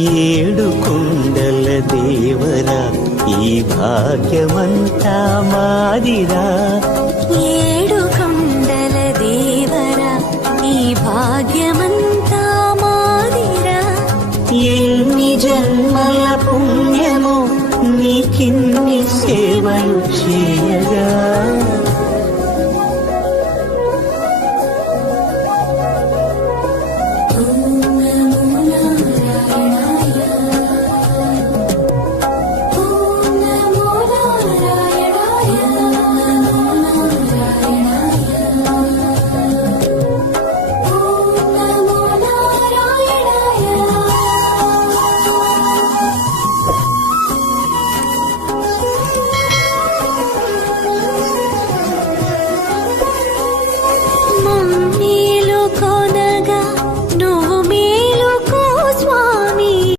ఏడు కొండల దేవరా ఈ భాగ్యమంతా మాదిరా. ఏడు కొండల దేవరా ఈ భాగ్యమంతా మాదిరా. ఎన్ని జన్మల పుణ్యమో నీకిన్ని సేవలు చేయగా.